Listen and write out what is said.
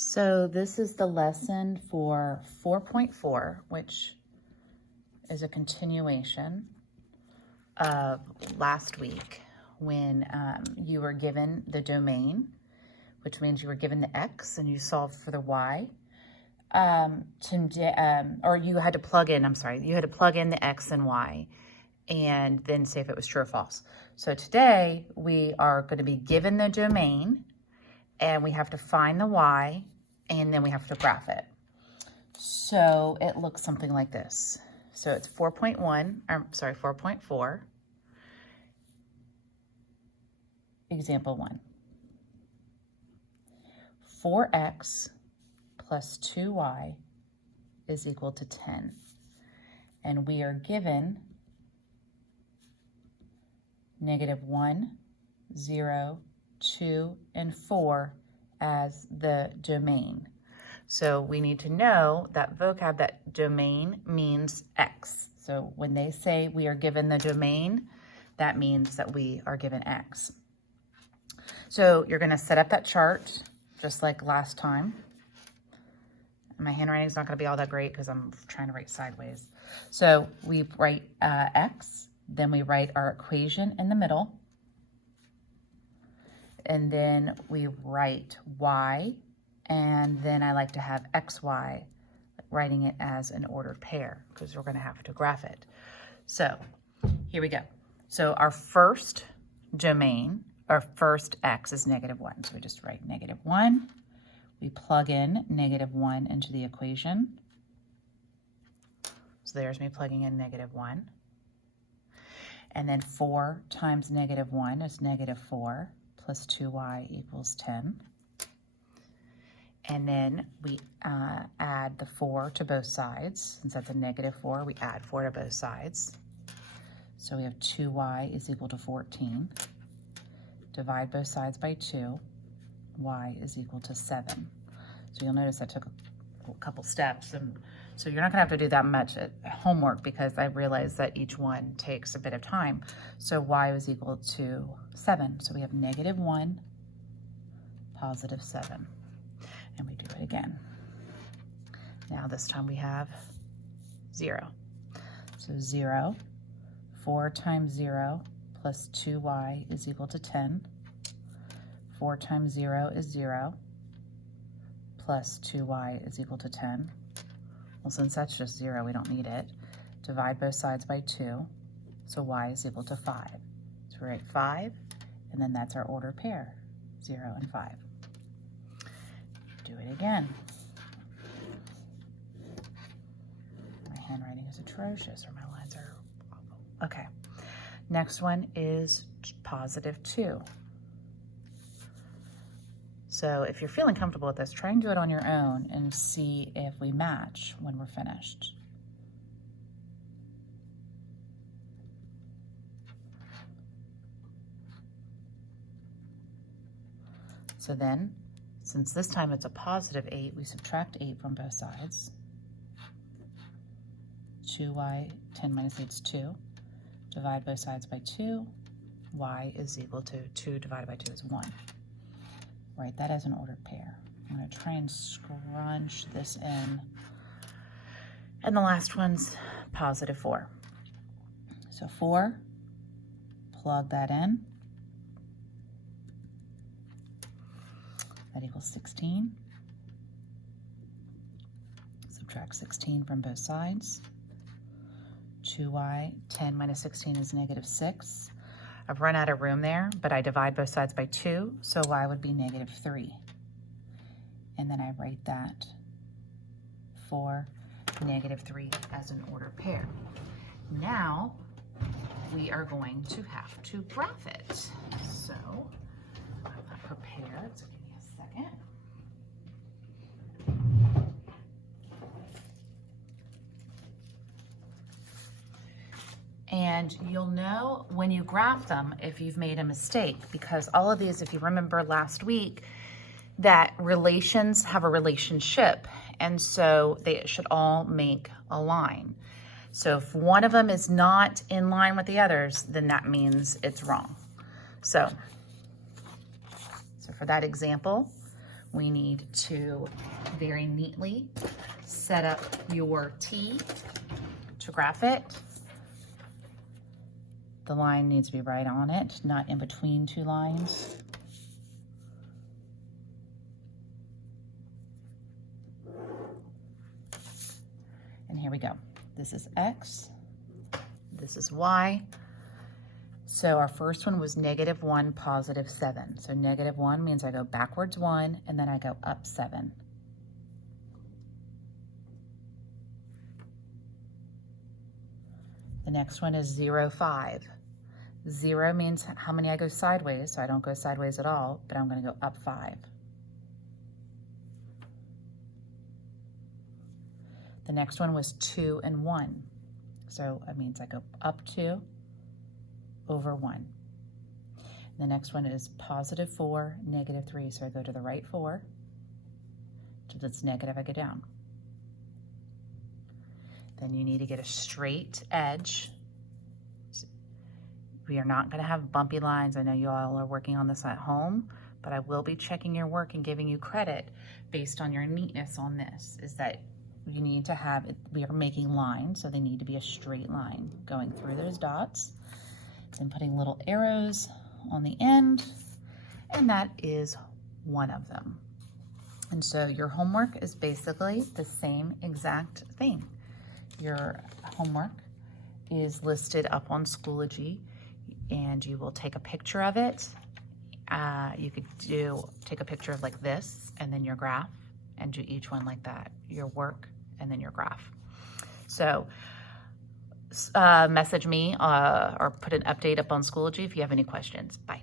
So this is the lesson for 4.4, which is a continuation of last week when you were given the domain, which means you were given the x and you solved for the y. Or you had to plug in, you had to plug in the x and y and then say if it was true or false. So today we are going to be given the domain and we have to find the y and then we have to graph it. So it looks something like this. So it's 4.4, example 1. 4x plus 2y is equal to 10. And we are given -1, 0, 2, and 4 as the domain. So we need to know that vocab, that domain means x. So when they say we are given the domain, that means that we are given x. So you're going to set up that chart just like last time. My handwriting is not going to be all that great because I'm trying to write sideways. So we write x, then we write our equation in the middle, and then we write y, and then I like to have xy, writing it as an ordered pair because we're going to have to graph it. So here we go. So our first domain, our first x is -1. So we just write -1. We plug in -1 into the equation. So there's me plugging in -1. And then 4 times -1 is -4 plus 2y equals 10. And then we add the 4 to both sides. Since that's a -4, we add 4 to both sides. So we have 2y is equal to 14. Divide both sides by 2. Y is equal to 7. So you'll notice I took a couple steps, and so you're not gonna have to do that much homework because I realized that each one takes a bit of time. So y was equal to 7. So we have -1, +7. And we do it again. Now this time we have 0. So 0, 4 times 0 plus 2y is equal to 10. 4 times 0 is 0, plus 2y is equal to 10. Well, since that's just 0, we don't need it. Divide both sides by 2, so y is equal to 5. So we write 5, and then that's our ordered pair, 0 and 5. Do it again. My handwriting is atrocious, or my lines are awful. Okay, next one is +2. So if you're feeling comfortable with this, try and do it on your own and see if we match when we're finished. So then, since this time it's a +8, we subtract 8 from both sides. 2y, 10 minus 8 is 2. Divide both sides by 2. Y is equal to 2 divided by 2 is 1. Write that as an ordered pair. I'm going to try and scrunch this in. And the last one's +4. So 4, plug that in. That equals 16. Subtract 16 from both sides. 2y, 10 minus 16 is -6. I've run out of room there, but I divide both sides by 2, so y would be -3. And then I write that for -3 as an ordered pair. Now, we are going to have to graph it. So, I'm not prepared, so give me a second. And you'll know when you graph them if you've made a mistake, because all of these, if you remember last week, that relations have a relationship, and so they should all make a line. So if one of them is not in line with the others, then that means it's wrong. So for that example, we need to very neatly set up your T to graph it. The line needs to be right on it, not in between two lines. And here we go. This is X, this is Y. So our first one was -1, +7. So -1 means I go backwards 1 and then I go up 7. The next one is 0, 5. 0 means how many I go sideways, so I don't go sideways at all, but I'm going to go up 5. The next one was 2 and 1. So it means I go up 2 over 1. The next one is +4, -3. So I go to the right 4. So that's negative, I go down. Then you need to get a straight edge. We are not going to have bumpy lines. I know you all are working on this at home, but I will be checking your work and giving you credit based on your neatness on this, is that you need to have, we are making lines, so they need to be a straight line going through those dots and putting little arrows on the end, and that is one of them. And so your homework is basically the same exact thing. Your homework is listed up on Schoology, and you will take a picture of it. You could take a picture of like this, and then your graph, and do each one like that. Your work, and then your graph. So message me or put an update up on Schoology if you have any questions. Bye.